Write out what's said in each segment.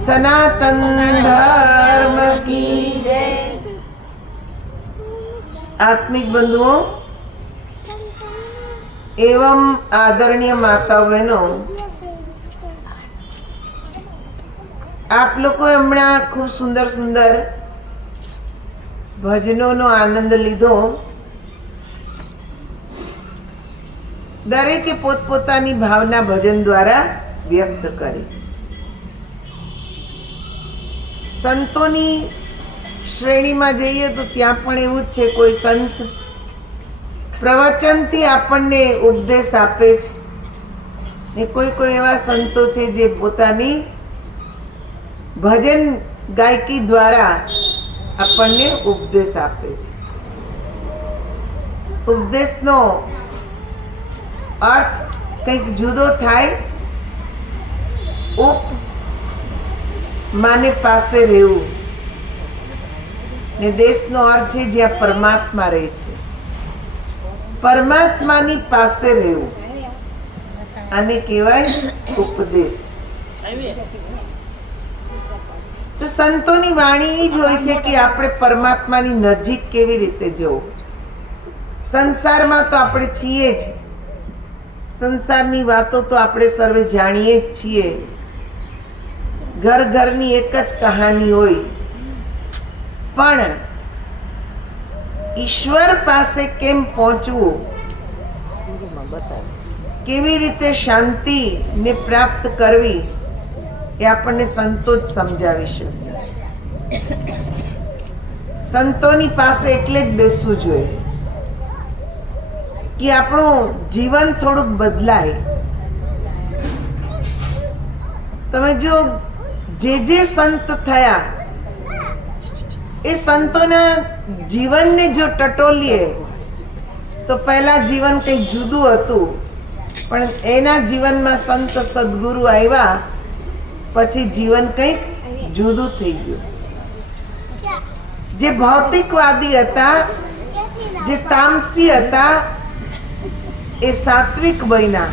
सनातन धर्म की जय। आत्मिक बंधुओं एवं आदरणीय माता बहनों, आप लोग हमणा खूब सुंदर सुंदर भजनों आनंद लीधो। दरेके पोतपोतानी भावना भजन द्वारा व्यक्त करी। संतोनी श्रेणी में जईए तो त्यां पण एवुं ज छे, कोई संत प्रवचनथी आपणने उपदेश आपे छे ने कोई कोई एवा संतो छे जे पोतानी भजन गायकी द्वारा आपणने उपदेश आपे छे। उपदेशनो अर्थ कंईक जुदो थाय। उप माने पासे रहेवुं ने देशनो अर्थ छे ज्यां परमात्मा रहे छे। परमात्मानी पासे रहेवुं आने कहेवाय उपदेश। तो संतोनी वाणी ई ज होय छे कि आपणे परमात्मानी नजीक केवी रीते जवुं। संसारमां तो आपणे छीए ज, संसारनी वातो तो आपणे सर्वे जाणीए ज छीए। घर घरनी एक ज कहानी होय, पण ईश्वर पासे केम पहोंचवुं, केवी रीते शांति ने प्राप्त करवी, ए आपणे संतो ज समजावी शके। संतोनी पासे एटले ज बेसवुं जोईए कि આપણું જીવન થોડુંક બદલાય। તમે જો જે સંત થયા એ સંતોના જીવનને જો ટટોલીએ તો પહેલા જીવન કંઈક જુદું હતું, પણ એના જીવનમાં સંત સદગુરુ આવ્યા પછી જીવન કંઈક જુદું થઈ ગયું। જે ભૌતિકવાદી હતા, જે તામસી હતા, એ સાત્વિક બન્યા,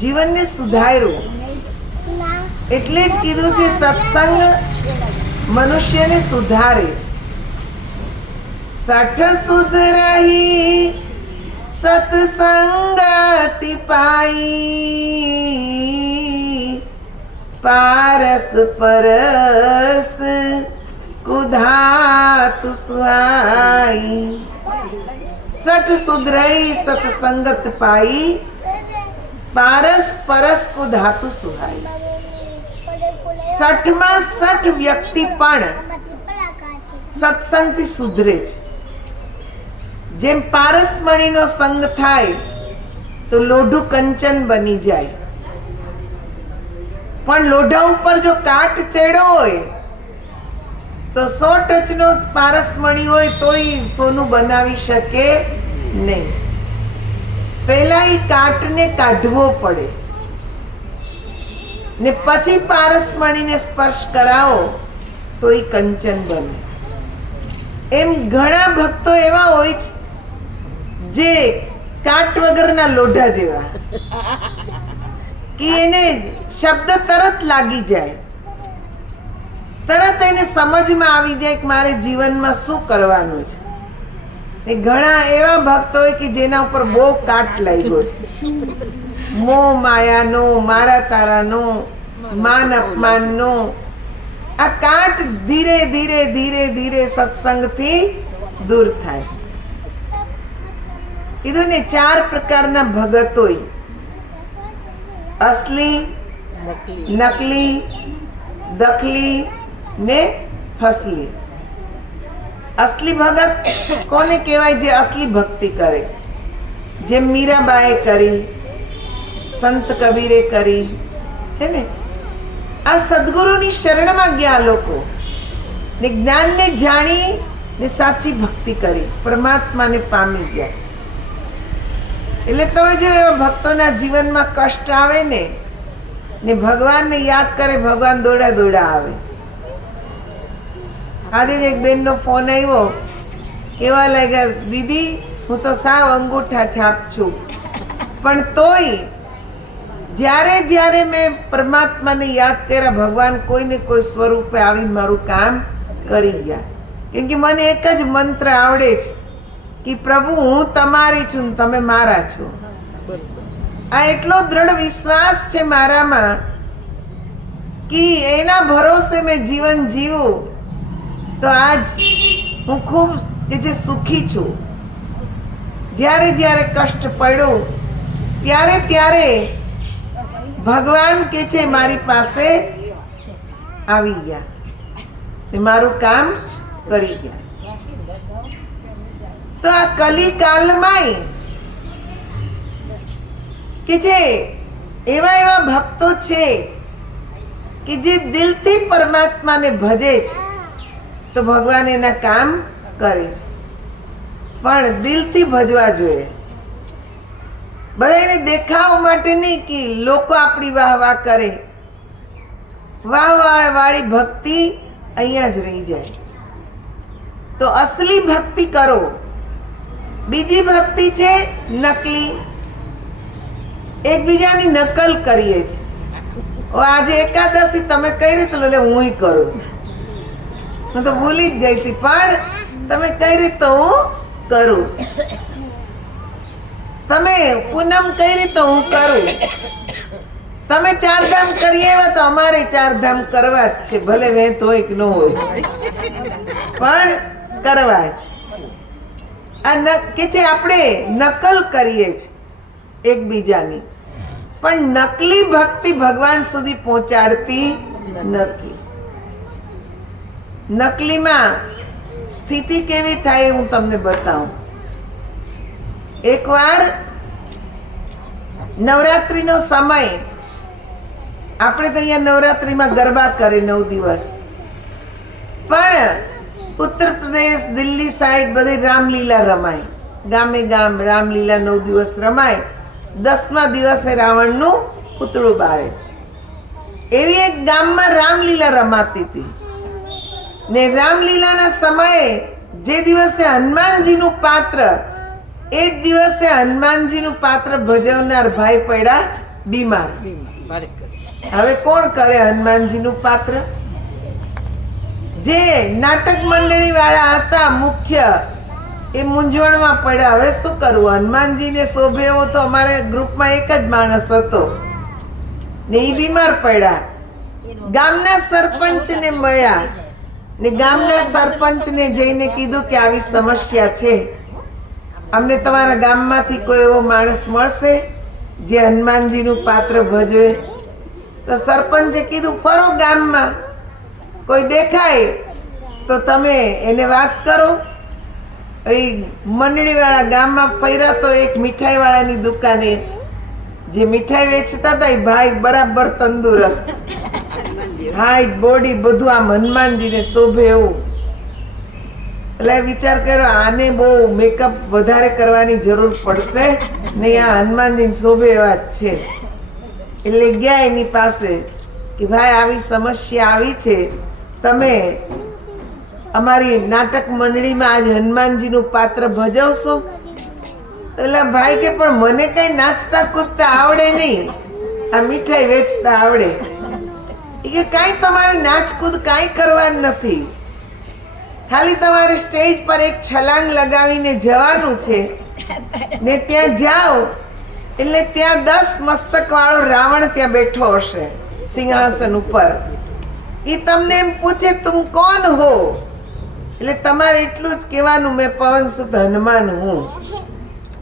જીવનને સુધાર્યું। એટલે જ કીધું છે સત્સંગ મનુષ્યને સુધારે છે। સઠ સુધરહી સત્સંગતિ પાઈ, પારસ પરસ કુધાતુ સુહાઈ। सठ सुधरई सत्संगत पाई, पारस परस को धातु सुहाई। 60 में 60 व्यक्ति पण सत्संग थी सुधरे छे। जेम पारस मणि नो संग थाय तो लोढू कंचन बनी जाय, पण लोढा उपर जो काट चढ़ो होय तो 100 टचनो पारसमणी होय तोय सोनू बनावी शके नहीं। पहला ई काटने काढवो पड़े ने पछी पारसमणीने स्पर्श करावो तो ई कंचन बने। एम घणा भक्तो एवा होय जे काट वगरना लोढा जेवा कि एने शब्द तरत लागी जाए, तरत એને સમજમાં આવી જાય કે મારે જીવનમાં શું કરવાનું છે। ઘણા એવા ભક્તો હોય કે જેના ઉપર બહુ કાટ લાગ્યો છે, મોહ માયાનો, મારા તારાનો, માન અપમાનનો। આ કાટ ધીરે ધીરે ધીરે ધીરે સત્સંગથી દૂર થાય। કીધું ને 4 પ્રકારના ભગત હોય, અસલી, નકલી, દખલી ने फसली। असली भगत कोने कहेवाय जे असली भक्ति करे, जे मीराबाए करी, संत कबीरे करी, है ने। आ सद्गुरुनी शरणमां गया लोको ने ज्ञानने जाणी ने साची भक्ति करी, परमात्माने पामी गया। એટલે તમે જો એવા ભક્તોના જીવનમાં કષ્ટ આવે ને ભગવાનને યાદ કરે, ભગવાન દોડા દોડા આવે। आज एक बेन नो फोन आव्यो, केवा लाग्या दीदी हूँ तो साव अंगूठा छाप छू, पण तोय જ્યારે જ્યારે મેં પરમાત્માને યાદ કર્યા, ભગવાન કોઈને કોઈ સ્વરૂપે આવીને મારું કામ કરી ગયા. કેમ કે મને એક જ મંત્ર આવડે છે કે પ્રભુ હું તમારી છું ને તમે મારા છો. આ એટલો દ્રઢ વિશ્વાસ છે મારામાં કે એના ભરોસે મેં જીવન જીવું તો આજ હું ખૂબ જે સુખી છું. જ્યારે જ્યારે કષ્ટ પડ્યો ત્યારે ત્યારે ભગવાન કે છે મારી પાસે આવી ગયા, મારું કામ કરી ગયા. તો આ કલિકાલમાં કે જે એવા એવા ભક્તો છે કે જે દિલથી પરમાત્માને ભજે છે તો ભગવાન એના કામ કરે છે. પણ દિલથી ભજવા જોઈએ. બધાને દેખાવ માટે નહીં કે લોકો આપણી વાહ વાહ કરે. વાહ વાહ વાળી ભક્તિ અહીંયા જ રહી જાય. તો અસલી ભક્તિ કરો. બીજી ભક્તિ છે નકલી. એકબીજાની નકલ કરીએ છીએ. આજે એકાદશી તમે કઈ રીતે લો, હું કરું. હું તો ભૂલી જ જઈશ, પણ તમે કઈ રીતે હું કરું. તમે પૂનમ કઈ રીતે હું કરું. તમે ચારધામ કરી આવ્યા તો અમારે ચારધામ કરવા જ છે, ભલે વેત હોય કે ન હોય પણ કરવા જ. આ કે છે આપણે નકલ કરીએ છીએ એકબીજાની, પણ નકલી ભક્તિ ભગવાન સુધી પહોંચાડતી નથી. નકલીમાં સ્થિતિ કેવી થાય હું તમને બતાવું. એકવાર નવરાત્રિનો સમય, આપણે તો અહીંયા નવરાત્રિમાં ગરબા કરે 9 દિવસ, પણ ઉત્તર પ્રદેશ દિલ્હી સાઈડ બધી રામલીલા રમાય. ગામે ગામ રામલીલા 9 દિવસ રમાય. 10મા દિવસે રાવણનું પૂતળું બાળે. એવી એક ગામમાં રામલીલા રમાતી હતી ને રામલીલાના સમયે જે દિવસે હનુમાનજીનું પાત્ર, એ જ દિવસે હનુમાનજીનું પાત્ર ભજવનાર ભાઈ પડ્યા બીમાર. હવે કોણ કરે હનુમાનજીનું પાત્ર? જે નાટક મંડળી વાળા હતા મુખ્ય, એ મૂંઝવણમાં પડ્યા. હવે શું કરવું? હનુમાનજીને શોભે એવો તો અમારે ગ્રુપમાં એક જ માણસ હતો ને એ બીમાર પડ્યા. ગામના સરપંચને મળ્યા ને ગામના સરપંચને જઈને કીધું કે આવી સમસ્યા છે, અમને તમારા ગામમાંથી કોઈ એવો માણસ મળશે જે હનુમાનજીનું પાત્ર ભજવે? તો સરપંચે કીધું ફરો ગામમાં, કોઈ દેખાય તો તમે એને વાત કરો. એ મંડળીવાળા ગામમાં ફર્યા તો એક મીઠાઈવાળાની દુકાને જે મીઠાઈ વેચતા હતા એ ભાઈ બરાબર તંદુરસ્ત, હાઈટ બોડી બધું આમ હનુમાનજીને શોભે એવું. એટલે વિચાર કર્યો આને બહુ મેકઅપ વધારે કરવાની જરૂર પડશે નહીં, આ હનુમાનજીને શોભે એવા જ છે. એટલે ગયા એની પાસે કે ભાઈ આવી સમસ્યા આવી છે, તમે અમારી નાટક મંડળીમાં આજ હનુમાનજીનું પાત્ર ભજવશો? એટલે ભાઈ કે પણ મને કઈ નાચતા કૂદતા આવડે નહીં, આ મીઠાઈ વેચતા આવડે. એ કે કાંઈ તમારે નાચકૂદ કાંઈ કરવાનું નથી, ખાલી તમારે સ્ટેજ પર એક છલાંગ લગાવીને જવાનું છે ને ત્યાં જાઓ એટલે ત્યાં 10 મસ્તક વાળો રાવણ ત્યાં બેઠો હશે સિંહાસન ઉપર. એ તમને એમ પૂછે તુમ કોણ હો? એટલે તમારે એટલું જ કહેવાનું મેં પવનસુત હનુમાન હું.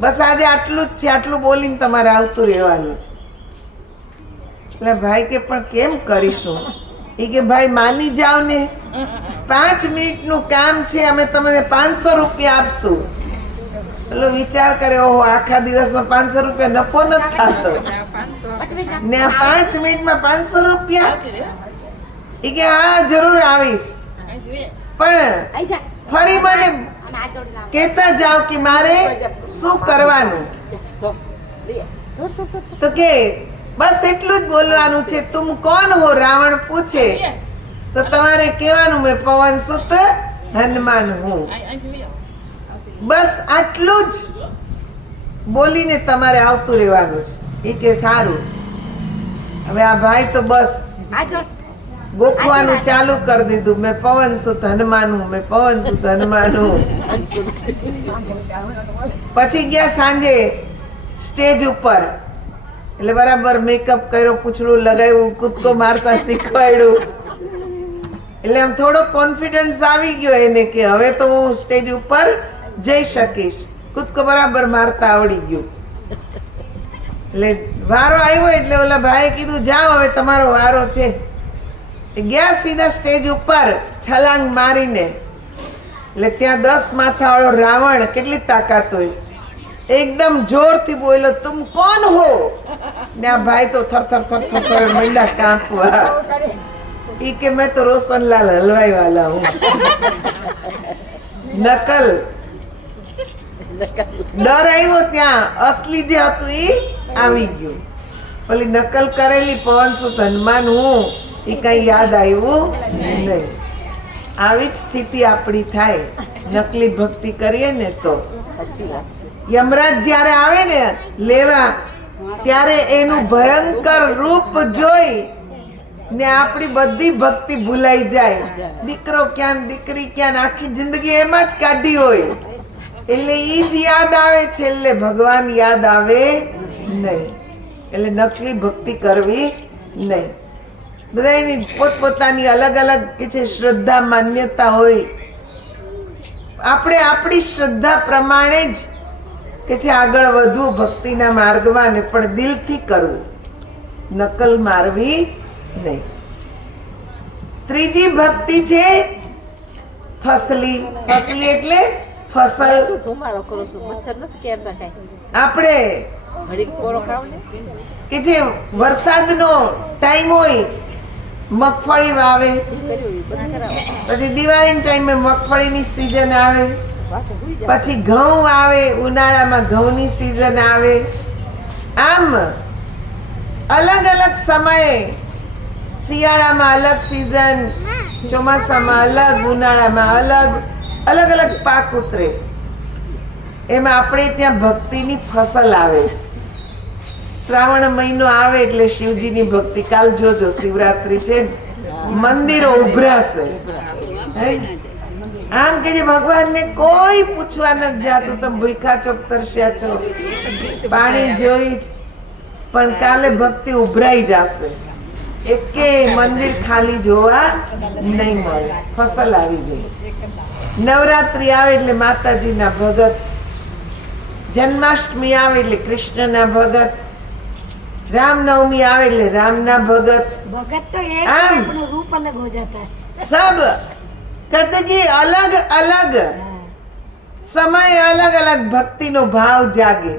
બસ આજે આટલું જ છે, આટલું બોલીને તમારે આવતું રહેવાનું છે. એટલે ભાઈ કે પણ કેમ કરીશું? એ કે ભાઈ માની જાઓ ને, 5 મિનિટનું કામ છે, અમે તમને 500 રૂપિયા આપશું. એટલે વિચાર કરે ઓહો આખા દિવસમાં 500 રૂપિયા નફો નથી થતો ને આ 5 મિનિટમાં 500 રૂપિયા. એ કે હા જરૂર આવીશ, પણ ફરી મને કહેતા જાઓ કે મારે શું કરવાનું. તો કે બસ એટલું જ બોલવાનું છે, તુમ કોણ હો? રાવણ પૂછે તો તમારે કહેવાનું મેં પવનસુત હનુમાન હું. બસ આટલું જ બોલીને તમારે આવતું રહેવાનું છે. એ કે સારું. હવે આ ભાઈ તો બસ ગોખવાનું ચાલુ કરી દીધું, મેં પવન સુત હનુમાન હું, મેં પવન સુત હનુમાન હું. પછી ગયા સાંજે સ્ટેજ ઉપર, એટલે બરાબર મેકઅપ કર્યો, પૂછડું લગાવ્યું, કૂદકો મારતા શીખવાડ્યું. એટલે આમ થોડો કોન્ફિડન્સ આવી ગયો એને કે હવે તો હું સ્ટેજ ઉપર જઈ શકીશ. કૂદકો બરાબર મારતા આવડી ગયું. એટલે વારો આવ્યો એટલે ઓલા ભાઈએ કીધું જાઓ હવે તમારો વારો છે. ગયા સીધા સ્ટેજ ઉપર છલાંગ મારીને. એટલે ત્યાં 10 માથાવાળો રાવણ, કેટલી તાકાત હોય, એકદમ જોરથી બોલ્યો તુમ કોણ હો. ને આ ભાઈ તો થર થર મંડા કાંપવા. ઈ કે મેં તો રોશનલાલ હલવાઈ વાલા હું. નકલ. ડર આવ્યો ત્યાં, અસલી જે હતું ઈ આવી ગયું. ઓલી નકલ કરેલી પવન સુત હનુમાન હું એ કઈ યાદ આવ્યું નહીં. આવી જ સ્થિતિ આપણી થાય નકલી ભક્તિ કરીએ ને તો. યમરાજ જ્યારે આવે ને લેવા, ત્યારે એનું ભયંકર રૂપ જોઈ ને આપણી બધી ભક્તિ ભૂલાઈ જાય. દીકરો ક્યાં, દીકરી ક્યાં, આખી જિંદગી એમાં જ કાઢી હોય. એટલે ઈ જ યાદ આવે, છેલ્લે ભગવાન યાદ આવે નહીં. એટલે નકલી ભક્તિ કરવી નહીં. બધાની પોતપોતાની અલગ અલગ કે છે શ્રદ્ધા, માન્યતા હોય. આપણે આપણી શ્રદ્ધા પ્રમાણે જ કે છે આગળ વધવું ભક્તિના માર્ગમાં, ને પણ દિલથી કરવું, નકલ મારવી નહીં. ત્રીજી ભક્તિ છે ફસલી. ફસલી એટલે ફસલ. આપણે કે જે વરસાદનો ટાઈમ હોય, મગફળી વાવે, પછી દિવાળીના ટાઈમે મગફળીની સિઝન આવે, પછી ઘઉં આવે, ઉનાળામાં ઘઉંની સિઝન આવે. આમ અલગ અલગ સમયે, શિયાળામાં અલગ સિઝન, ચોમાસામાં અલગ, ઉનાળામાં અલગ, અલગ અલગ પાક ઉતરે. એમાં આપણે ત્યાં ભક્તિની ફસલ આવે. શ્રાવણ મહિનો આવે એટલે શિવજીની ભક્તિ. કાલ જોજો શિવરાત્રી છે, મંદિરો ઉભરાશે. આમ કે જે ભગવાનને કોઈ પૂછવા નથી જાતું, તમે ભૂખ્યા છો, તરસ્યા છો, પાણી જોઈ જ, પણ કાલે ભક્તિ ઉભરાઈ જશે. એકે મંદિર ખાલી જોવા નહીં મળે. ફસલ આવી ગઈ. નવરાત્રી આવે એટલે માતાજીના ભગત, જન્માષ્ટમી આવે એટલે કૃષ્ણના ભગત, रामनवमी आवे એટલે રામના ભગત. ભગત તો એક આમ પણ રૂપ અલગ हो जाता है. सब कहते कि अलग अलग समय अलग अलग भक्ति नो भाव जागे.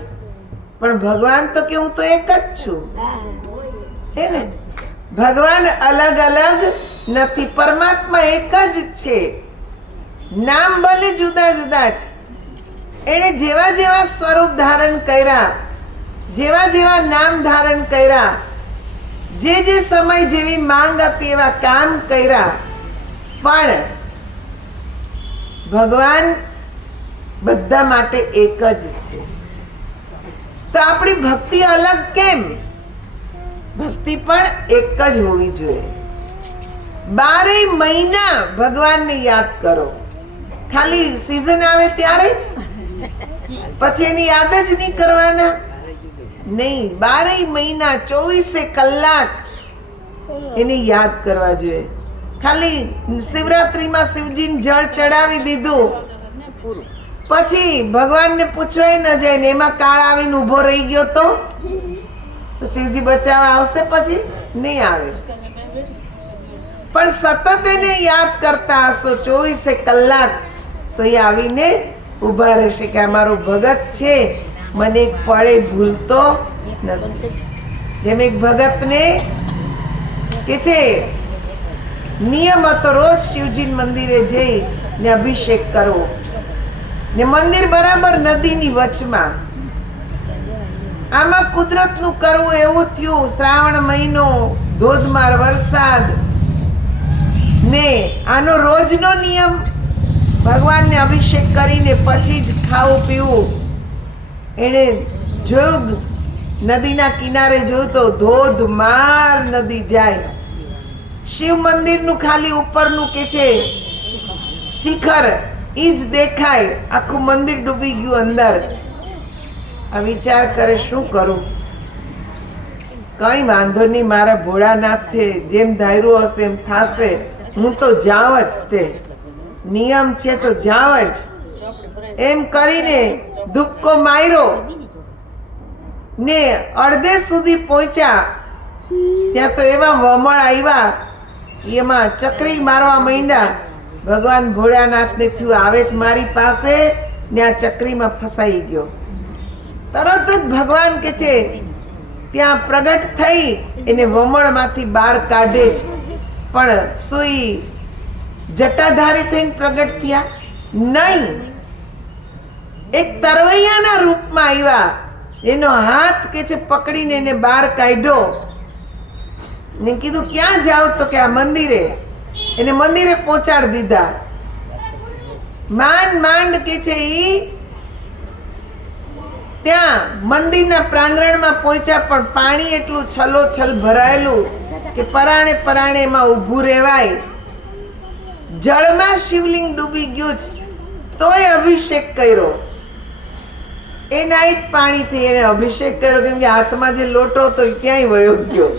પણ ભગવાન તો કે હું તો એક જ છું, હે ને. ભગવાન અલગ અલગ નથી, પરમાત્મા એક જ છે. નામ ભલે જુદા જુદા છે. એને જેવા જેવા સ્વરૂપ ધારણ કર્યા, જેવા જેવા નામ ધારણ કર્યા, જે જે સમય જેવી માંગ હતી એવા કામ કર્યા, પણ ભગવાન બધા માટે એક જ છે. તો આપણી ભક્તિ અલગ કેમ? ભક્તિ પણ એક જ હોવી જોઈએ. 12 મહિના ભગવાનને યાદ કરો. ખાલી સીઝન આવે ત્યારે જ, પછી એની યાદ જ નહીં કરવાના. નહીં, 12 મહિના 24 કલાક એને યાદ કરવા જોઈએ. ખાલી શિવરાત્રીમાં શિવજીને જળ ચડાવી દીધું, પછી ભગવાનને પૂછવાય ન જાય ને એમાં કાળ આવીને ઊભો રહી ગયો તો શિવજી બચાવવા આવશે? પછી નહીં આવે. પણ સતત એને યાદ કરતા હશો 24 કલાક, તો એ આવીને ઊભા રહેશે કે અમારો ભગત છે, મને એક પળે ભૂલતો નથી. જેમ એક ભગતને કે છે નિયમ હતો રોજ શિવજી મંદિરે જઈ ને અભિષેક કરવો, ને મંદિર બરાબર નદીની વચમાં. આમાં કુદરતનું કરવું એવું થયું, શ્રાવણ મહિનો, ધોધમાર વરસાદ, ને આનો રોજનો નિયમ ભગવાનને અભિષેક કરીને પછી જ ખાવું પીવું. એણે જોયું નદીના કિનારે જોયું તો ધોધમાર નદી જાય. શિવ મંદિરનું ખાલી ઉપરનું કે છે શિખર ઈ જ દેખાય, આખું મંદિર ડૂબી ગયું અંદર. આ વિચાર કરે શું કરું? કઈ વાંધો નહીં, મારા ભોળાનાથે જેમ ધાર્યું હશે એમ થાશે. હું તો જાવ જ, તે નિયમ છે તો જાવ જ. એમ કરીને ધુક્કો માર્યો ને અડધે સુધી પહોંચ્યા. ત્યાં તો એવા વમળ આવ્યા, એમાં ચકરી મારવા માંડ્યા. ભગવાન ભોળાનાથને થયું આવે જ મારી પાસે ને આ ચકરીમાં ફસાઈ ગયો. તરત જ ભગવાન કે છે ત્યાં પ્રગટ થઈ એને વમળમાંથી બહાર કાઢે છે. પણ સુઈ જટાધારી થઈને પ્રગટ થયા નહીં, એક તરવૈયાના રૂપમાં આવ્યા. એનો હાથ કે છે પકડીને એને બહાર કાઢ્યો ને કીધું ક્યાં જાઓ? તો કે આ મંદિરે. એને મંદિરે પહોંચાડી દીધા. માંડ માંડ કે છે ઈ ત્યાં મંદિરના પ્રાંગણમાં પહોંચ્યા, પણ પાણી એટલું છલોછલ ભરાયેલું કે પરાણે પરાણે એમાં ઊભું રહેવાય. જળમાં શિવલિંગ ડૂબી ગયું છે તોય અભિષેક કર્યો. એના જ પાણીથી એને અભિષેક કર્યો, કેમ કે હાથમાં જે લોટો હતો એ ક્યાંય વયો ગયો.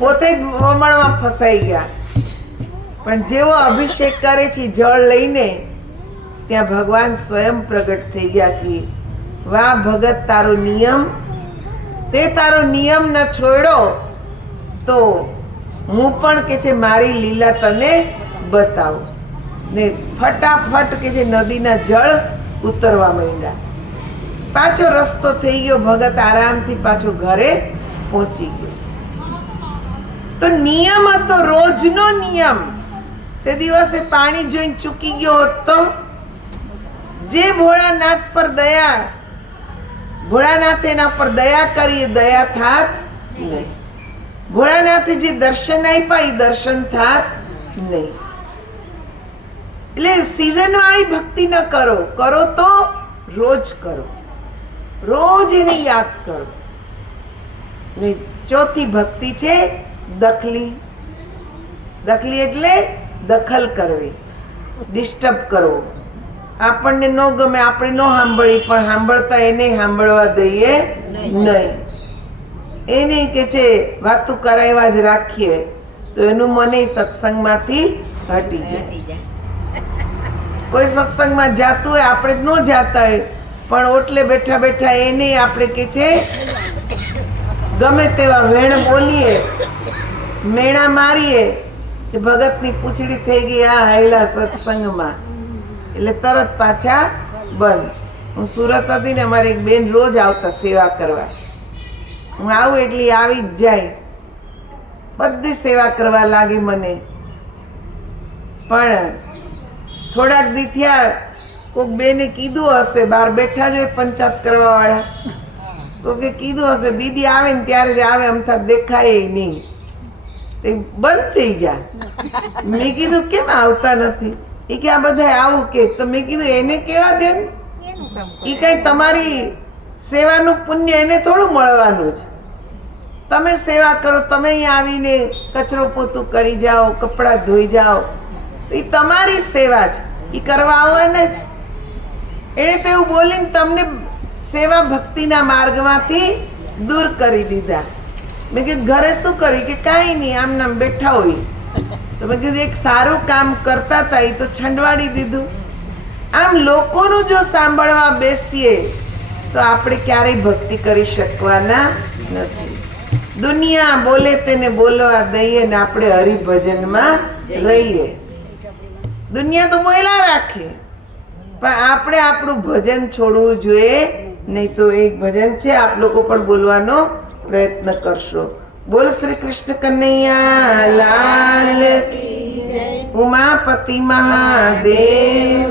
પોતે જ વમળમાં ફસાઈ ગયા. પણ જેવો અભિષેક કરે છે જળ લઈને, ત્યાં ભગવાન સ્વયં પ્રગટ થઈ ગયા કે વાહ ભગત, તારો નિયમ, તે તારો નિયમ ન છોડ્યો તો હું પણ કે છે મારી લીલા તને બતાવું. ને ફટાફટ કે છે નદીના જળ ઉતરવા માંડ્યા. પાછો રસ્તો થઈ ગયો. ભગત આરામથી પાછો ઘરે પહોંચી ગયો. તો નિયમ હતો, રોજનો નિયમ. તે દિવસે પાણી જોઈને ચૂકી ગયો હોત તો જે ભોળાનાથ પર દયા, ભોળાનાથે એના પર દયા કરી, એ દયા થાત નહીં. ભોળાનાથે જે દર્શન આપ્યા એ દર્શન થાત નહીં. એટલે સિઝન વાળી ભક્તિ ન કરો, કરો તો રોજ કરો, રોજ એને યાદ કરો. ને ચોથી ભક્તિ છે દખલી. દખલી એટલે દખલ કરવી, ડિસ્ટર્બ કરવો. આપણને ન ગમે, આપણે ન સાંભળીએ, પણ સાંભળતા એને સાંભળવા દઈએ નહીં. એને કે છે વાતું કરાવ્યા જ રાખીએ તો એનું મને સત્સંગમાંથી હટી જાય. કોઈ સત્સંગમાં જાતું હોય, આપણે જ ન જાતા હોય, પણ ઓટલે બેઠા બેઠા એને આપણે કે છે ગમે તેવા વેણ બોલીએ, મેણા મારીએ કે ભગતની પૂંછડી થઈ ગઈ આ હાયલા સત્સંગમાં, એટલે તરત પાછા બંધ. હું સુરત હતી ને, અમારી એક બેન રોજ આવતા સેવા કરવા. હું આવું એટલે આવી જ જાય, બધી સેવા કરવા લાગી મને. પણ થોડાક દી થયા, કોઈક બેને કીધું હશે, બહાર બેઠા જ હોય પંચાયત કરવા વાળા, કોકે કીધું હશે દીદી આવે ને ત્યારે જ આવે, અમથા દેખાય નહીં. તે બંધ થઈ ગયા. મેં કીધું કેમ આવતા નથી? એ કે આ બધા આવું કે. તો મેં કીધું એને કેવા દે, એ કઈ તમારી સેવાનું પુણ્ય એને થોડું મળવાનું છે. તમે સેવા કરો, તમે અહીંયા આવીને કચરો પોતું કરી જાઓ, કપડાં ધોઈ જાઓ, તો એ તમારી સેવા છે, એ કરવા આવવાના જ. એણે તો એવું બોલીને તમને સેવા ભક્તિના માર્ગમાંથી દૂર કરી દીધા. મેં કીધું ઘરે શું કર્યું? કે કાંઈ નહીં, આમ નામ બેઠા હોય. તો મેં કીધું એક સારું કામ કરતા હતા એ તો છંડવાડી દીધું. આમ લોકોનું જો સાંભળવા બેસીએ તો આપણે ક્યારેય ભક્તિ કરી શકવાના નથી. દુનિયા બોલે તેને બોલવા દઈએ ને આપણે હરિભજનમાં રહીએ. દુનિયા તો બોલ્યા રાખે, પણ આપણે આપણું ભજન છોડવું જોઈએ નહીં. તો એક ભજન છે, આપ લોકો પણ બોલવાનો પ્રયત્ન કરશો. બોલ શ્રી કૃષ્ણ કનૈયા લાલ કી જય, ઉમાપતિ મહાદેવ.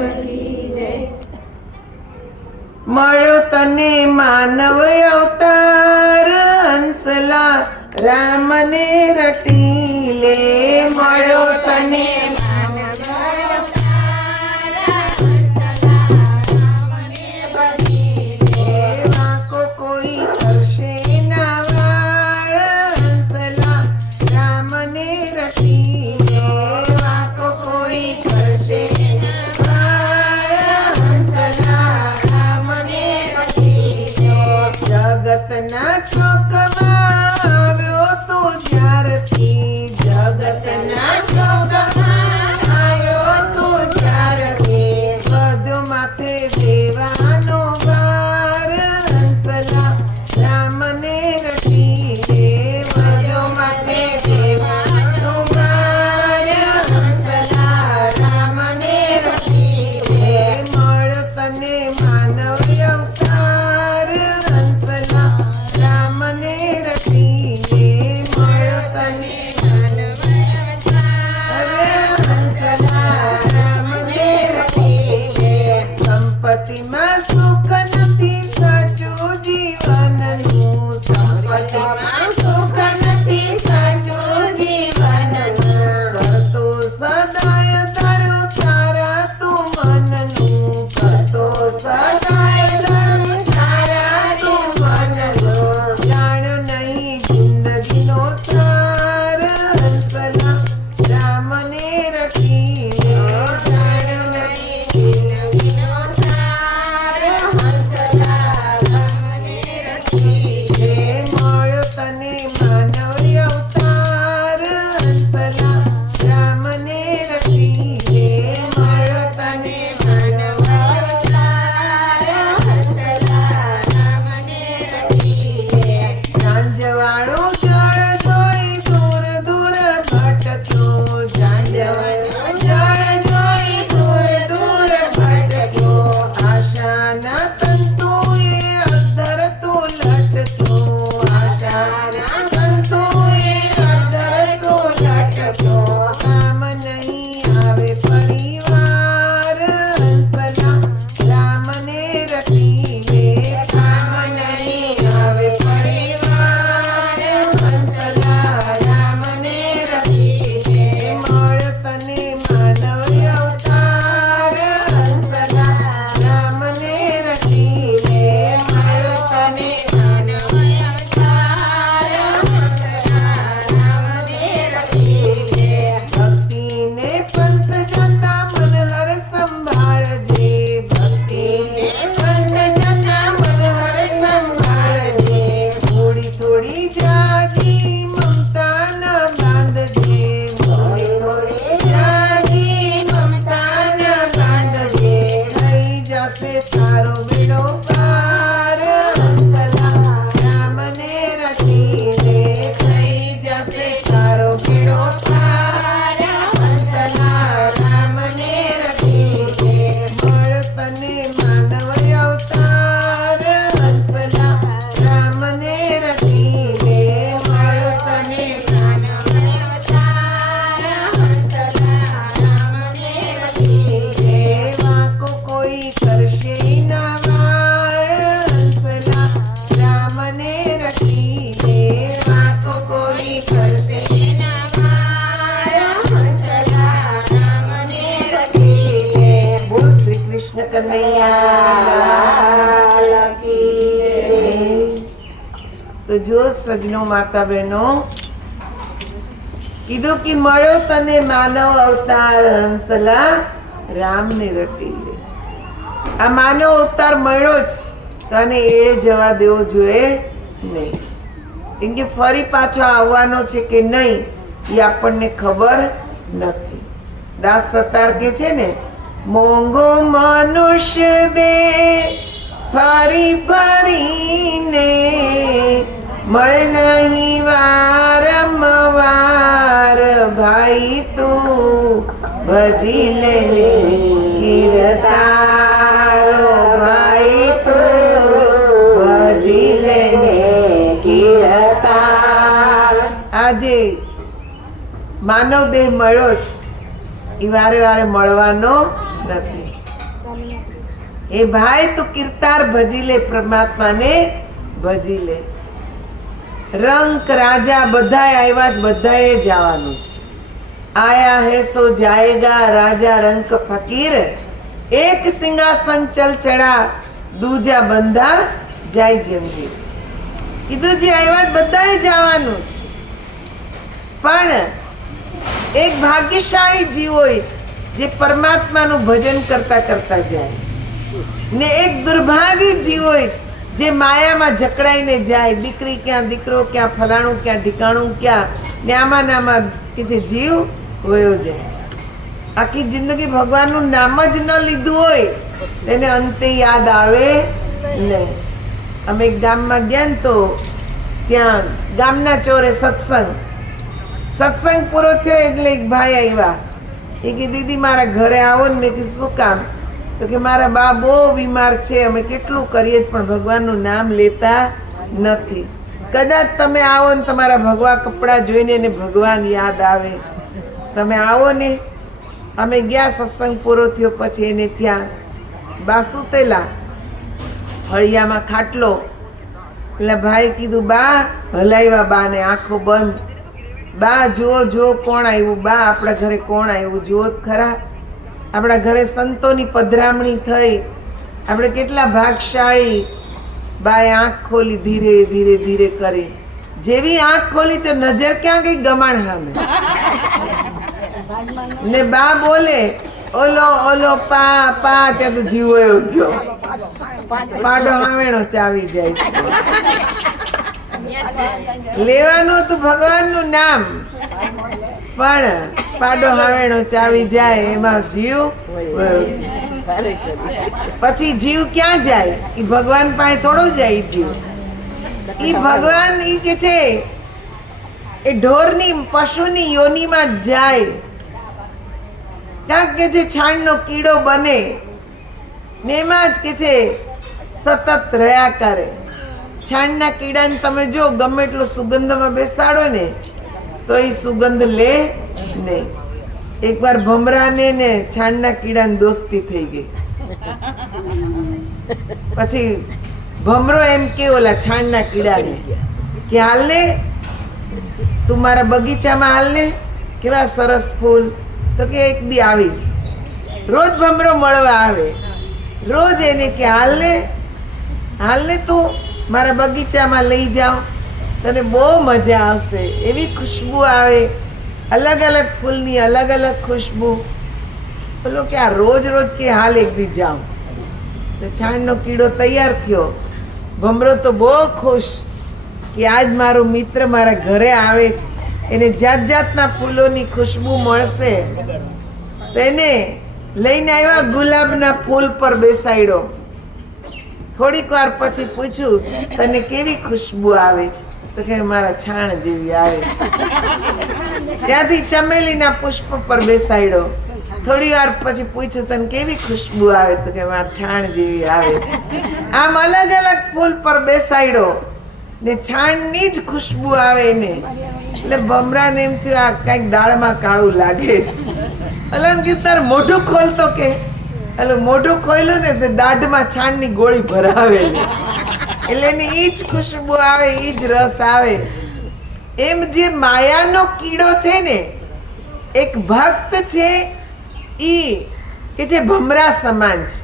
મળ્યો તને માનવ અવતાર, હંસલા રામને રટી લે. મળ્યો તને કોઈ કરશે સંપત્તિમાં સુખ નથી સાચું જીવનનું, સંપત્તિમાં સુખ નથી સાચું જીવનનું, કરતો સદાય તારું તારા તું મનનું, કરતો સદાય તારું તારા તું મનનું, જાણ્યો નહીં જિંદગીનો સાર હંસલા રામને રખી લે, જાણ્યો નહીં જિંદગીનો સાર હંસલા રામને રખી લે, મળ્યો તને માનવ અવતાર હંસલા રામને રખી લે, મળ્યો તને માનવ અવતાર હંસલા રામને રખી લે, ઝાંઝવાળું જળ જોઈ દૂર દૂર ભટકતો, ઝાંઝવાળું જળ જોઈ દૂર દૂર ભટકતો, આશાના તંતુએ અધર તું લટકતો, આશાના તંતુએ અધર તું લટકતો, કામ નહીં આવે પરિવાર હંસલા રામને રખી લે, કામ નહીં આવે પરિવાર હંસલા રામને રખી લે, મળ્યો તને માનવ અવતાર હંસલા રામને રખી લે, મળ્યો તને માનવ અવતાર હંસલા રામને રખી લે, ભક્તિને પંથ જતા મનહર સંભાળજે, ભક્તિને પંથ જતા મનહર સંભાળજે, થોડી થોડી જાજી મમતા ન બાંધજે, થોડી થોડી જાજી મમતા ન બાંધજે, થઈ જશે તારો બેડો પાર હંસલા રામને રખી લે, થઈ જશે તારો બેડો પાર હંસલા રામને રખી લે, મળ્યો તને માનવ અવતાર હંસલા રામને રખી લે, મળ્યો તને માનવ અવતાર હંસલા રામને રખી લે, વાંકો કોઈ કરશે ના વાળ હંસલા રામને રખી લે, વાંકો કોઈ કરશે ના વાળ હંસલા રામને રખી લે, બોલ શ્રી કૃષ્ણ કનૈયા કી જય. તો જો સજનો માતા બહેનો કીધું કે મળ્યો તને માનવ અવતાર હંસલા રામને રટી લે, આ માનવ અવતાર મળ્યો જ તને એ જવા દેવો જોઈએ નહીં, કેમ કે ફરી પાછો આવવાનો છે કે નહીં એ આપણને ખબર નથી. દાસ સતાર કે છે ને, મોંઘો મનુષ્ય દે ફરી ફરીને, મળે નહીં વારંવાર ભાઈ તું ભજી લે કીર્તારો, ભાઈ તું ભજી લે કીર્તાર. આજે માનવ દેહ મળ્યો છે એ વારે વારે મળવાનો નથી. એ ભાઈ તું કીર્તાર ભજી લે, પરમાત્માને ભજી લે. રંક રાજા બધાય આવ્યા જ, બધાએ જવાનું છે. આયા હે સો જાયેગા રાજા રંક ફકીર, એક સિંહાસન ચલ ચડા દૂજા બંધા જાય જંજીર. કીધું જે આવ્યા જ બધાએ જવાનું છે, પણ એક ભાગ્યશાળી જીવ હોય છે જે પરમાત્માનું ભજન કરતા કરતા જાય, ને એક દુર્ભાગી જીવ હોય છે જે માયામાં જકડાઈને જાય. દીકરી ક્યાં, દીકરો ક્યાં, ફલાણું ક્યાં, ઢીકાણું ક્યાં, ને આમાં કે જે જીવ વયો જાય. આખી જિંદગી ભગવાનનું નામ જ ન લીધું હોય તેને અંતે યાદ આવે નહીં. અમે એક ગામમાં ગયા ને તો ત્યાં ગામના ચોરે સત્સંગ પૂરો થયો એટલે એક ભાઈ આવ્યા. એ કે દીદી મારા ઘરે આવો ને. મેં કીધું શું કામ? તો કે મારા બા બહુ બીમાર છે, અમે કેટલું કરીએ પણ ભગવાનનું નામ લેતા નથી. કદાચ તમે આવો ને તમારા ભગવા કપડાં જોઈને એને ભગવાન યાદ આવે. તમે આવો ને. અમે ગયા, સત્સંગ પૂરો થયો પછી એને ત્યાં બા સૂતેલા, ફળિયામાં ખાટલો. એટલે ભાઈ કીધું, બા હલાવ્યા બાને, આંખો બંધ. બા જુઓ જુઓ કોણ આવ્યું, બા આપણા ઘરે કોણ આવ્યું, જુઓ જ ખરા. આપણા ઘરે સંતોની પધરામણી થઈ, આપણે કેટલા ભાગશાળી. બાએ આંખ ખોલી, ધીરે ધીરે ધીરે કરી. જેવી આંખ ખોલી તો નજર ક્યાં ગઈ? ગમાણ સામે. ને બા બોલે, ઓલો ઓલો પા પા, ત્યાં તો જીવો એવો ગયો. પાડો હાવેણો ચાવી જાય છે. લેવાનું હતું ભગવાનનું નામ, પણ પાડો હાવેણો ચાવી જાય, એમાં જીવ. પછી જીવ ક્યાં જાય? એ ભગવાન પાસે થોડો જાય જીવ. એ ભગવાન ઈ કે છે એ ઢોરની, પશુની યોનીમાં જાય. ક્યાંક કે છે છાણનો કીડો બને ને એમાં જ કે છે સતત રહ્યા કરે. છાણના કીડાને તમે જો ગમે એટલો સુગંધમાં બેસાડો ને તો એ સુગંધ લે નહીં. એકવાર ભમરાને ને છાણના કીડાની દોસ્તી થઈ ગઈ. પછી ભમરો એમ કે ઓલા છાણના કીડાને કે હાલ ને તું મારા બગીચામાં હાલ ને, કેવા સરસ ફૂલ. તો કે એક દી આવીશ. રોજ ભમરો મળવા આવે, રોજ એને કે હાલ ને તું મારા બગીચામાં લઈ જાઓ, તને બહુ મજા આવશે. એવી ખુશ્બુ આવે, અલગ અલગ ફૂલની અલગ અલગ ખુશ્બુ. બોલો કે આ રોજ રોજ કે હાલ એક દી જાઉં. તો છાણનો કીડો તૈયાર થયો. ભમરો તો બહુ ખુશ કે આજ મારો મિત્ર મારા ઘરે આવે છે, એને જાત જાતના ફૂલોની ખુશ્બુ મળશે. તો એને લઈને આવ્યા, ગુલાબના ફૂલ પર બેસાડ્યો. થોડીક વાર પછી પૂછ્યું, તને કેવી ખુશ્બુ આવે છે? તો કે મારા છાણ જેવી આવે છે. ત્યાંથી ચમેલીના પુષ્પ પર બેસાડ્યો. થોડી વાર પછી પૂછ્યું, તને કેવી ખુશ્બુ આવે? તો કે મારા છાણ જેવી આવે છે. આમ અલગ અલગ ફૂલ પર બેસાડ્યો ને છાણની જ ખુશ્બુ આવે ને. એટલે ભમરાને એમ થયું આ કંઈક દાળમાં કાળું લાગે છે. એટલે કીધું તાર મોઢું ખોલતો કે. એટલે મોઢું ખોલ્યું ને તો દાઢમાં છાણની ગોળી ભરાવેલી. એટલે એની ઈ જ ખુશ્બુ આવે, ઈ જ રસ આવે. એમ જે માયાનો કીડો છે ને, એક ભક્ત છે ઈ કે જે ભમરા સમાન છે.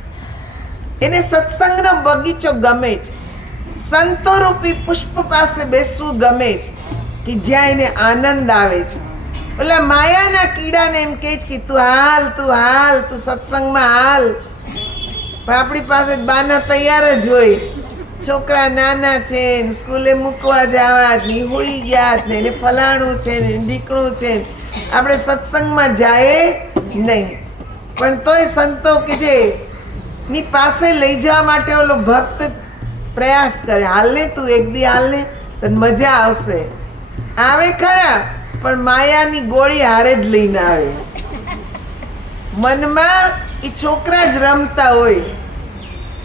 એને સત્સંગનો બગીચો ગમે છે, સંતો રૂપી પુષ્પ પાસે બેસવું ગમે છે કે જ્યાં એને આનંદ આવે છે. ઓલા માયાના કીડાને એમ કહે છે કે તું હાલ તું સત્સંગમાં હાલ. પણ આપણી પાસે બાના તૈયાર જ હોય. છોકરા નાના છે, સ્કૂલે મૂકવા જવા ને હોઈ ગયા ને એને ફલાણું છે ને ઢીકણું છે, આપણે સત્સંગમાં જાય નહીં. પણ તોય સંતો કે છે ની પાસે લઈ જવા માટે ઓલો ભક્ત પ્રયાસ કરે, હાલને તું એક દી હાલને, તને મજા આવશે. આવે ખરા, પણ માયાની ગોળી હારે જ લઈને આવે. મનમાં એ છોકરા જ રમતા હોય.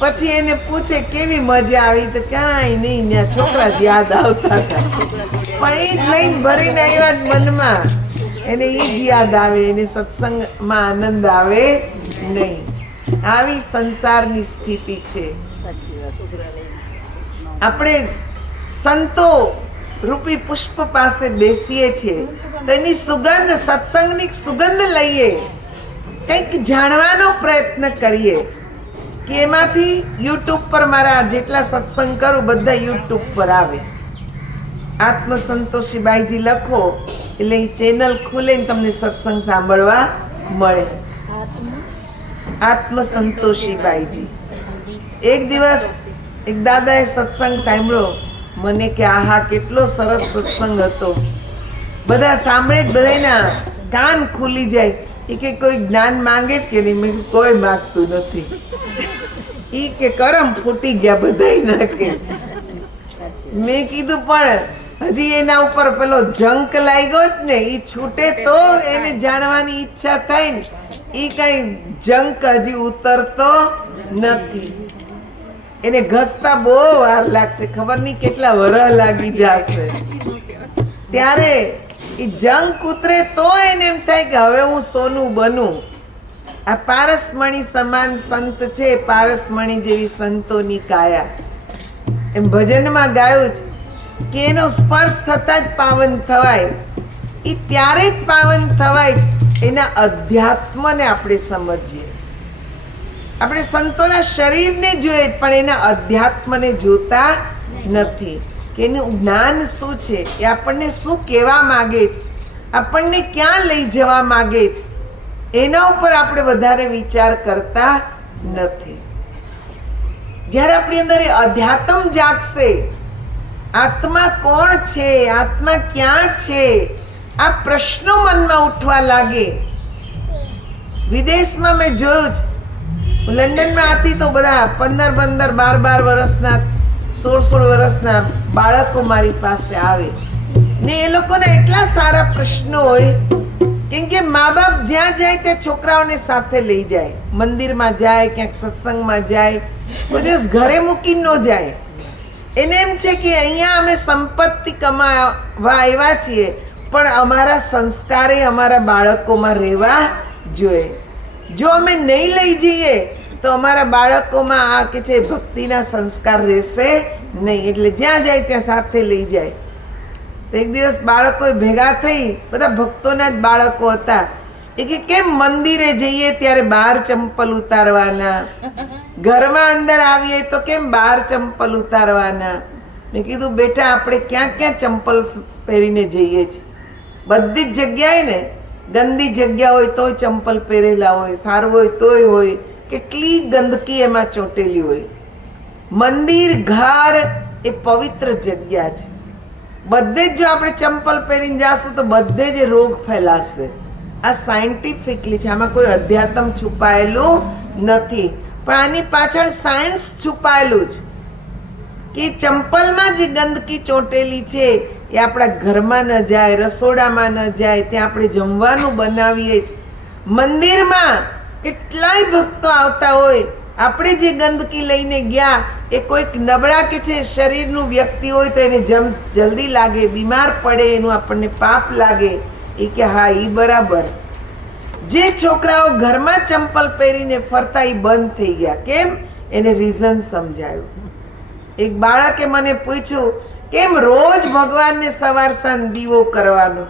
પછી એને પૂછે કેવી મજા આવી? તો કાંઈ નહીં, ત્યાં છોકરા જ યાદ આવતા હતા. પણ એ જ લઈને ભરીને આવ્યા જ મનમાં, એને એ જ યાદ આવે, એને સત્સંગમાં આનંદ આવે નહીં. આવી સંસારની સ્થિતિ છે. આપણે સંતો રૂપી પુષ્પ પાસે બેસીએ છીએ તો એની સુગંધ, સત્સંગની સુગંધ લઈએ, કંઈક જાણવાનો પ્રયત્ન કરીએ. કે એમાંથી યુટ્યુબ પર મારા જેટલા સત્સંગ કરું બધા યુટ્યુબ પર આવે. આત્મસંતોષીબાઈજી લખો એટલે એ ચેનલ ખુલે ને તમને સત્સંગ સાંભળવા મળે. આત્મસંતોષીબાઈજી. એક દિવસ એક દાદાએ સત્સંગ સાંભળ્યો. મને કે આહા કેટલો સરસ સત્સંગ હતો. બધા સાંભળે જ બધાના કાન ખુલી જાય. એ કે કોઈ જ્ઞાન માંગે જ કે નહીં? મેં કોઈ માગતું નથી. એ કે કરમ ફૂટી ગયા બધાના કે. મેં કીધું પણ હજી એના ઉપર પેલો જંક લાગ્યો જ ને, એ છૂટે તો એને જાણવાની ઈચ્છા થાય ને. એ કઈ જંક હજી ઉતરતો નથી. એને ઘસતા બહુ વાર લાગશે, ખબર નહીં કેટલા વરહ લાગી જશે. ત્યારે એ જંક ઉતરે તો એને એમ થાય કે હવે હું સોનું બનું. આ પારસમણી સમાન સંત છે, પારસમણી જેવી સંતોની કાયા. એમ ભજનમાં ગાયું છે કે એનો સ્પર્શ થતાં જ પાવન થવાય. એ ત્યારે જ પાવન થવાય એના અધ્યાત્મને આપણે સમજીએ. આપણે સંતોના શરીરને જોઈએ પણ એના અધ્યાત્મને જોતા નથી કે એનું જ્ઞાન શું છે, એ આપણને શું કહેવા માગે છે, આપણને ક્યાં લઈ જવા માગે છે, એના ઉપર આપણે વધારે વિચાર કરતા નથી. જ્યારે આપણી અંદર એ અધ્યાત્મ જાગશે, આત્મા કોણ છે, આત્મા ક્યાં છે, આ પ્રશ્નો મનમાં ઉઠવા લાગે. વિદેશમાં મેં જોયું છે, હું લંડનમાં હતી તો બધા 15-15, 12-12 વર્ષના, 16-16 વર્ષના બાળકો મારી પાસે આવે ને એ લોકોના એટલા સારા પ્રશ્નો હોય. કેમ કે મા બાપ જ્યાં જાય ત્યાં છોકરાઓને સાથે લઈ જાય, મંદિરમાં જાય, ક્યાંક સત્સંગમાં જાય, કોઈ દિવસ ઘરે મૂકીને ન જાય. એને એમ છે કે અહીંયા અમે સંપત્તિ કમાવા આવ્યા છીએ પણ અમારા સંસ્કારે અમારા બાળકોમાં રહેવા જોઈએ. જો અમે નહીં લઈ જઈએ તો અમારા બાળકોમાં આ કે છે ભક્તિના સંસ્કાર રહેશે નહીં. એટલે જ્યાં જાય ત્યાં સાથે લઈ જાય. એક દિવસ બાળકો ભેગા થઈ, બધા ભક્તોના જ બાળકો હતા. એ કે કેમ મંદિરે જઈએ ત્યારે બહાર ચંપલ ઉતારવાના, ઘરમાં અંદર આવીએ તો કેમ બહાર ચંપલ ઉતારવાના? મેં કીધું બેટા આપણે ક્યાં ક્યાં ચંપલ પહેરીને જઈએ છીએ. બધી જ જગ્યાએ ને, ગંદી જગ્યા હોય તોય ચંપલ પહેરેલા હોય, સારું હોય તોય હોય, કેટલી ગંદકી એમાં ચોટેલી હોય. મંદિર, ઘર એ પવિત્ર જગ્યા છે. બધે જ જો આપણે ચંપલ પહેરીને જાશું તો બધે જ રોગ ફેલાશે. આ સાયન્ટિફિકલી છે, આમાં કોઈ અધ્યાત્મ છુપાયેલું નથી, પણ આની પાછળ સાયન્સ છુપાયેલું છે કે ચંપલમાં જે ગંદકી ચોટેલી છે એ આપણા ઘરમાં ન જાય, રસોડામાં ન જાય, ત્યાં આપણે જમવાનું બનાવીએ છીએ. મંદિરમાં કેટલાય ભક્તો આવતા હોય, આપણે જે ગંદકી લઈને ગયા એ કોઈક નબળા કે છે શરીરનું વ્યક્તિ હોય તો એને જલ્દી લાગે, બીમાર પડે, એનું આપણને પાપ લાગે. એ કે હા એ બરાબર. જે છોકરાઓ ઘરમાં ચંપલ પહેરીને ફરતા એ બંધ થઈ ગયા. કેમ? એને રીઝન સમજાયું. એક બાળકે મને પૂછ્યું કેમ રોજ ભગવાનને સવાર સાંજ દીવો કરવાનો?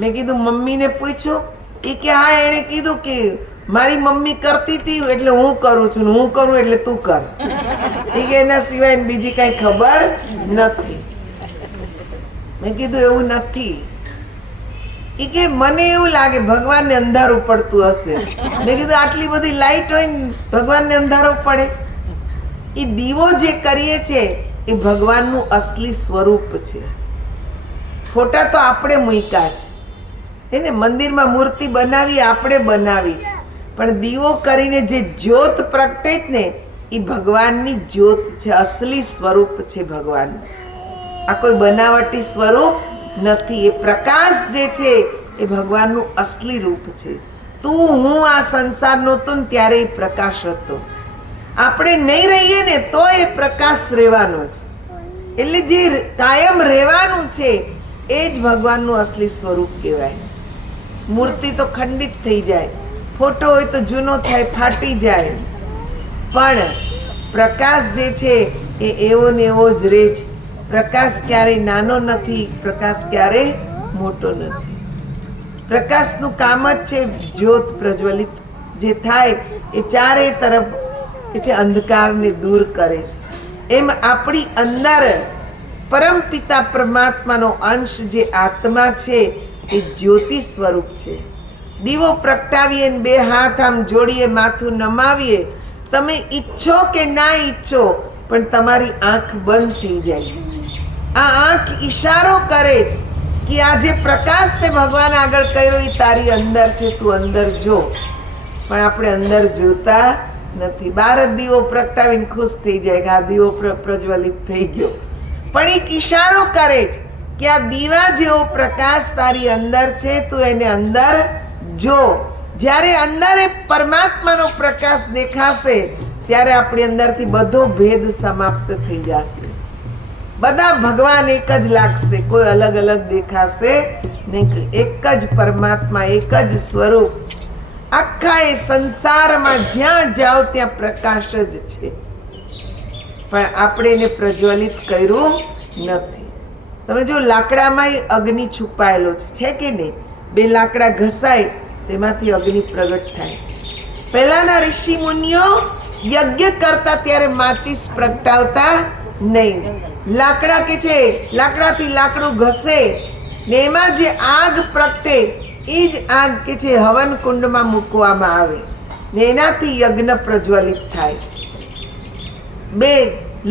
મેં કીધું મમ્મીને પૂછ્યું? એ કે હા એણે કીધું કે મારી મમ્મી કરતી હતી એટલે હું કરું છું, હું કરું એટલે તું કર. એ કે એના સિવાય બીજી કાંઈ ખબર નથી. મેં કીધું એવું નથી. એ કે મને એવું લાગે ભગવાનને અંધારું પડતું હશે. મેં કીધું આટલી બધી લાઈટ હોય ને ભગવાનને અંધારો પડે? એ દીવો જે કરીએ છે એ ભગવાનનું અસલી સ્વરૂપ છે. ફોટા તો આપણે મૂક્યા છે, એને મંદિરમાં મૂર્તિ બનાવી આપણે બનાવી છે, પણ દીવો કરીને જે જ્યોત પ્રગટે જ ને એ ભગવાનની જ્યોત છે, અસલી સ્વરૂપ છે ભગવાનનું. આ કોઈ બનાવટી સ્વરૂપ નથી. એ પ્રકાશ જે છે એ ભગવાનનું અસલી રૂપ છે. તું હું આ સંસાર નહોતો ને ત્યારે એ પ્રકાશ હતો. આપણે નહીં રહીએ ને તો એ પ્રકાશ રહેવાનો છે. એટલે જે કાયમ રહેવાનું છે એ જ ભગવાનનું અસલી સ્વરૂપ કહેવાય. મૂર્તિ તો ખંડિત થઈ જાય, ફોટો હોય તો જૂનો થાય, ફાટી જાય, પણ પ્રકાશ જે છે એ એવો ને એવો જ રહે છે. પ્રકાશ ક્યારેય નાનો નથી, પ્રકાશ ક્યારેય મોટો નથી. પ્રકાશનું કામ જ છે જ્યોત પ્રજ્વલિત જે થાય એ ચારે તરફ એ છે અંધકારને દૂર કરે છે. એમ આપણી અંદર પરમપિતા પરમાત્માનો અંશ જે આત્મા છે એ જ્યોતિ સ્વરૂપ છે. દીવો પ્રગટાવીએ ને બે હાથ આમ જોડીએ, માથું નમાવીએ, તમે ઈચ્છો કે ના ઈચ્છો પણ તમારી આંખ બંધ થઈ જાય. આ આંખ ઈશારો કરે છે કે આ જે પ્રકાશ તે ભગવાન આગળ કર્યો એ તારી અંદર છે, તું અંદર જો. પણ આપણે અંદર જોતા નથી. બાર જ દીવો પ્રગટાવીને ખુશ થઈ જાય કે આ દીવો પ્રજ્વલિત થઈ ગયો, પણ એક ઈશારો કરે છે કે આ દીવા જેવો પ્રકાશ તારી અંદર છે, તું એને અંદર જો. જ્યારે અંદર એ પરમાત્માનો પ્રકાશ દેખાશે ત્યારે આપણી અંદરથી બધો ભેદ સમાપ્ત થઈ જશે. બધા ભગવાન એક જ લાગશે, કોઈ અલગ અલગ દેખાશે નહીં. એક જ પરમાત્મા, એક જ સ્વરૂપ. આખા એ સંસારમાં જ્યાં જાઓ ત્યાં પ્રકાશ જ છે, પણ આપણે એને પ્રજ્વલિત કર્યું નથી. તમે જો લાકડામાં અગ્નિ છુપાયેલો છે કે નહીં? બે લાકડા ઘસાય તેમાંથી અગ્નિ પ્રગટ થાય. પહેલાના ઋષિ મુનિઓ યજ્ઞ કરતા ત્યારે માચીસ પ્રગટાવતા નહીં. લાકડા કે છે, લાકડાથી લાકડું ઘસે ને એમાં જે આગ પ્રગટે એ જ આગ કે છે હવન કુંડમાં મૂકવામાં આવે ને એનાથી યજ્ઞ પ્રજ્વલિત થાય. બે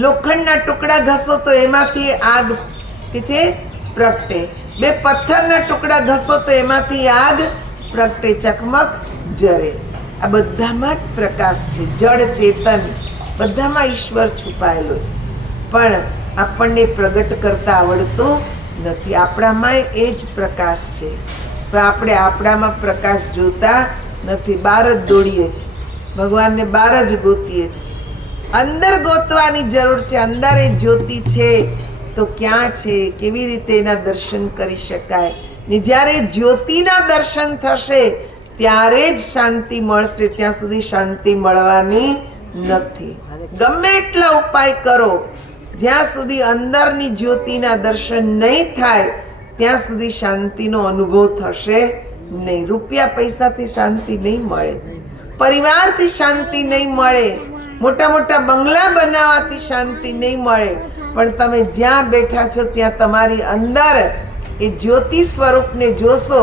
લોખંડના ટુકડા ઘસો તો એમાંથી આગ કે છે પ્રગટે. બે પથ્થરના ટુકડા ઘસો તો એમાંથી આગ પ્રગટે, ચકમક જરે. આ બધામાં જ પ્રકાશ છે, જળ ચેતન બધામાં ઈશ્વર છુપાયેલો છે, પણ આપણને પ્રગટ કરતા આવડતું નથી. આપણામાં એ જ પ્રકાશ છે, પણ આપણે આપણામાં પ્રકાશ જોતા નથી. બહાર જ દોડીએ છીએ, ભગવાનને બહાર જ ગોતીએ છીએ. અંદર ગોતવાની જરૂર છે. અંદર એ જ્યોતિ છે તો ક્યાં છે, કેવી રીતે એના દર્શન કરી શકાય? ને જ્યારે જ્યોતિના દર્શન થશે ત્યારે જ શાંતિ મળશે. ત્યાં સુધી શાંતિ મળવાની નથી. ગમે એટલા ઉપાય કરો, જ્યાં સુધી અંદરની જ્યોતિના દર્શન નહીં થાય ત્યાં સુધી શાંતિનો અનુભવ થશે નહીં. રૂપિયા પૈસાથી શાંતિ નહીં મળે, પરિવારથી શાંતિ નહીં મળે, મોટા મોટા બંગલા બનાવવાથી શાંતિ નહીં મળે, પણ તમે જ્યાં બેઠા છો ત્યાં તમારી અંદર એ જ્યોતિ સ્વરૂપને જોશો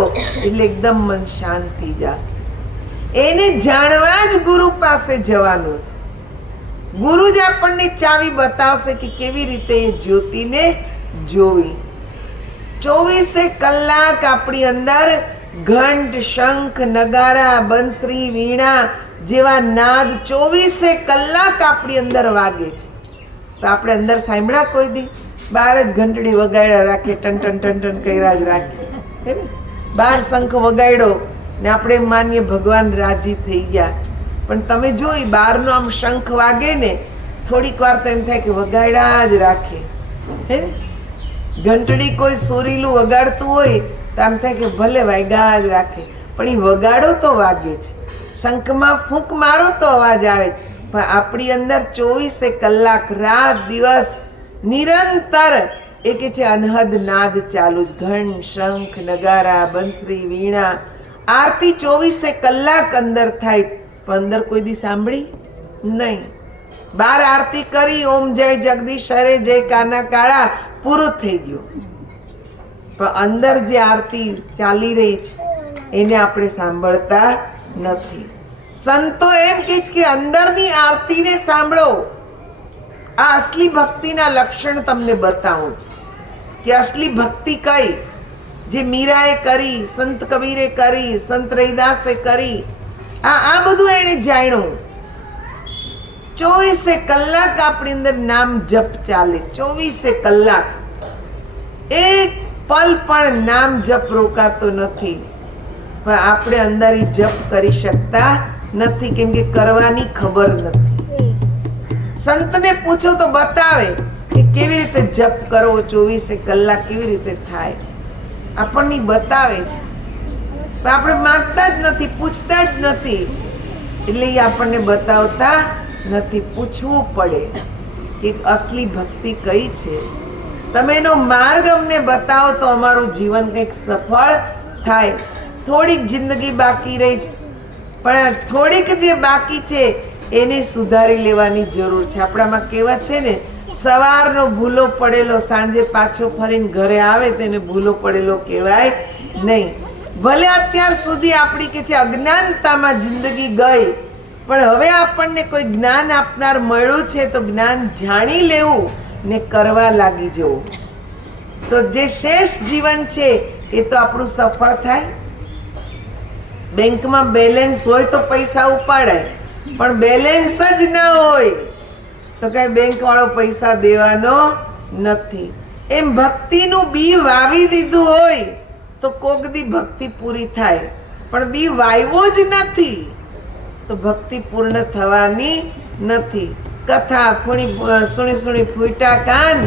એટલે એકદમ મન શાંત થઈ જશે. એને જાણવા જ ગુરુ પાસે જવાનું છે. ગુરુ જ આપણને ચાવી બતાવશે કે કેવી રીતે એ જ્યોતિને જોવી. 24 કલાક આપણી અંદર ઘંટ, શંખ, નગારા, બંસરી, વીણા જેવા નાદ 24 કલાક આપણી અંદર વાગે છે. તો આપણે અંદર સાંભળ્યા કોઈ દી? બહાર જ ઘંટડી વગાડ્યા રાખે, ટન ટન ટન ટન કર્યા જ રાખે. બહાર શંખ વગાડ્યો ને આપણે માનીએ ભગવાન રાજી થઈ ગયા, પણ તમે જોઈ બહારનો આમ શંખ વાગે ને થોડીક વાર તો એમ થાય કે વગાડ્યા જ રાખે. હે ઘંટડી કોઈ સુરીલું વગાડતું હોય તો આમ થાય કે ભલે વાગ્યા જ રાખે, પણ એ વગાડો તો વાગે છે. શંખમાં ફૂંક મારો તો અવાજ આવે છે, પણ આપણી અંદર 24 કલાક રાત દિવસ નિરંતર એ કે છે અનહદ નાદ ચાલુ જ. ઘણ, શંખ, નગારા, બંસરી, વીણા, આરતી 24 કલાક અંદર થાય, પણ અંદર કોઈ દી સાંભળી નહીં. બાર આરતી કરી, ઓમ જય જગદીશ હરે, જય કાના કાળા, પૂરું થઈ ગયું, પણ અંદર જે આરતી ચાલી રહી છે એને આપણે સાંભળતા નથી. સંતો એમ કે છે કે અંદરની આરતીને સાંભળો. આ અસલી ભક્તિના લક્ષણ તમને બતાવું છું કે અસલી ભક્તિ કઈ, જે મીરાએ કરી, સંત કબીરે કરી, સંત રૈદાસે કરી, આ બધું એને જાણ્યું. 24 કલાક આપણી અંદર નામ જપ ચાલે. 24 કલાક એક પલ પણ નામ જપ રોકાતો નથી, પણ આપણે અંદર એ જપ કરી શકતા નથી, કેમ કે કરવાની ખબર નથી. સંતને પૂછો તો બતાવે કે કેવી રીતે જપ કરવો, 24 કલાક કેવી રીતે થાય, આપણને બતાવે છે, પણ આપણે માંગતા જ નથી, પૂછતા જ નથી, એટલે એ આપણને બતાવતા નથી. પૂછવું પડે કે અસલી ભક્તિ કઈ છે. તમે એનો માર્ગ અમને બતાવો તો અમારું જીવન કંઈક સફળ થાય. થોડીક જિંદગી બાકી રહી છે, પણ થોડીક જે બાકી છે એને સુધારી લેવાની જરૂર છે. આપણામાં કહેવત છે ને, સવારનો ભૂલો પડેલો સાંજે પાછો ફરીને ઘરે આવે તેને ભૂલો પડેલો કહેવાય નહીં. ભલે અત્યાર સુધી આપણી કે છે અજ્ઞાનતામાં જિંદગી ગઈ, પણ હવે આપણને કોઈ જ્ઞાન આપનાર મળ્યું છે તો જ્ઞાન જાણી લેવું ને કરવા લાગી જવું, તો જે શેષ જીવન છે એ તો આપણું સફળ થાય. બેંકમાં બેલેન્સ હોય તો પૈસા ઉપાડાય, પણ બેલેન્સ જ ના હોય તો કઈ બેંક વાળો પૈસા દેવાનો નથી. એમ ભક્તિનું બી વાવી દીધું હોય તો કોક દી ભક્તિ પૂરી થાય, પણ બી વાવ્યો જ નથી તો ભક્તિ પૂર્ણ થવાની નથી. કથા સુણી સુણી ફૂટા કાન,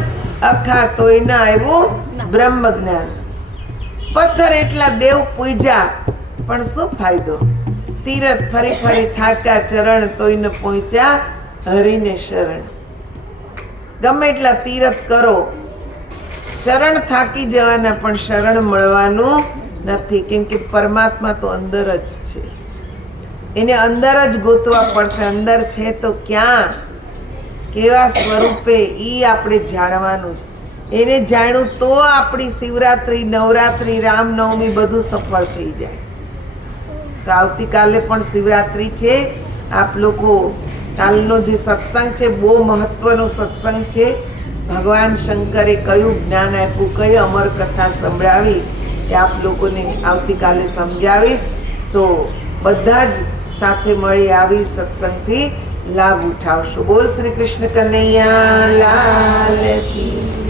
અખા તોય ના આવ્યું બ્રહ્મ જ્ઞાન. પથ્થર એટલા દેવ પૂજા, પણ શું ફાયદો? તીરથ ફરી ફરી થાક્યા ચરણ તોય ન પહોંચ્યા હરિને શરણ. ગમે એટલા તીરથ કરો, ચરણ થાકી જવાના પણ શરણ મળવાનું નથી, કેમ કે પરમાત્મા તો અંદર જ છે. એને અંદર જ ગોતવા પડશે. અંદર છે તો ક્યાં, કેવા સ્વરૂપે, ઈ આપણે જાણવાનું છે. એને જાણ્યું તો આપણી શિવરાત્રી, નવરાત્રી, રામનવમી બધું સફળ થઈ જાય. તો આવતીકાલે પણ શિવરાત્રી છે. આપ લોકો કાલનો જે સત્સંગ છે બહુ મહત્વનો સત્સંગ છે. ભગવાન શંકરે કયું જ્ઞાન આપ્યું, કઈ અમર કથા સંભળાવી એ આપ લોકોને આવતીકાલે સમજાવીશ. તો બધા જ સાથે મળી આવી સત્સંગથી લાભ ઉઠાવશો. બોલ શ્રી કૃષ્ણ કનૈયા લાલ કી.